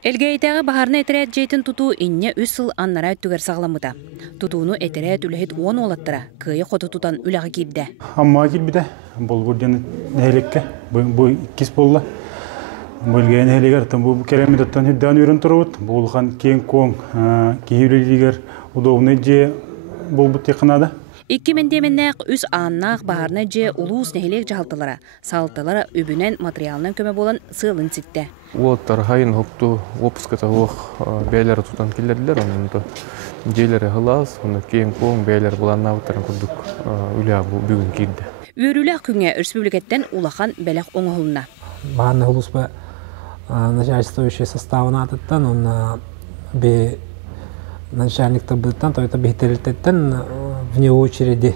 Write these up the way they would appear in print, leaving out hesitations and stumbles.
Элгейтәгә баһарны этерәт жейтин туту инне 3 сыл аннара түгер сагламыта. Тутууну этерәт үләһит 10 олаттыра, кыя хоты тутан үләгә кирде. Амма кирбиде, бул бурден нәлеккә, бу кис болла. Бөлген нәлегәр, там бу кереметтен хиддан үрен турут, булган кең коң, киевлилигер удобный же бул бу текнада. 2000-меннәк үз аннақ баһарны же улус нәһелек жалтылара, салтылара үбүнен материалынан көмө болан сылын ситте. Оттар хайын хопту опуската ох бәйләр тутан килдерлер, онда жерләре хылас, онда кең коң бәйләр буланна уттаран курдук үлә бу бүгүн кирде. Өрүләк күнгә республикаттан улахан бәләк оңолуна. Баһарны улуспа начальствующий составына аттан, он бе начальник-то быттан, то это бехтерилтеттен вне очереди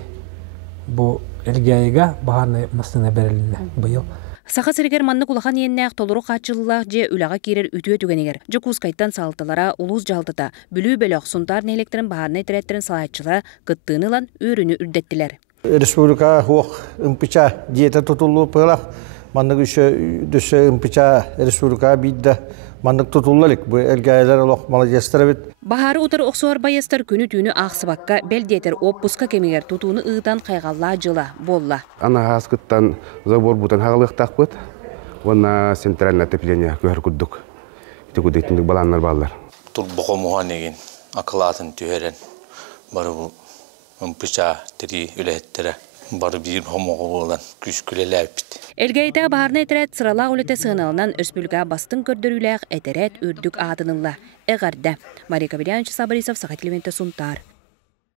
бу элгәйгә баһарны массына берилне быел. Саха сиргер манны кулахан еннәк толуру качыллах же үләгә кирер үтүе түгенегер. Жокускайттан салтылара улус жалтыта, бүлүү бөлөк сунтар нәлектерин баһарны этереттерин салаатчылар кыттыынылан өрүнү үрдеттилер. Республика хуак ымпыча диета тутулу пылах, маннык düşe ымпыча республика бидде маннык тутуллалык бу элгәйләр олох молодецтер бит. Баһары утар оксор байыстар күнү түнү аксыбакка белдетер оппуска кемигер тутууну ыытан кайгалла жыла болла. Ана хаскыттан забор бутан хагалыктак бут. Вона центральное отопление көр куддук. Тигудетиндик баланнар баллар. Тур бохомуганеген акылатын түһәрен. Бары бу ымпыча тери үлеттере. Бары бир хомоголдан күскүлеләпит. Элгәйдә баһарны этерәт сырала үлете сыналынан республика бастын көрдөрүләк этерәт үрдүк атынылла. Эгарда Мария Кабирянчы Сабарисов Сахат Клименте Сунтар.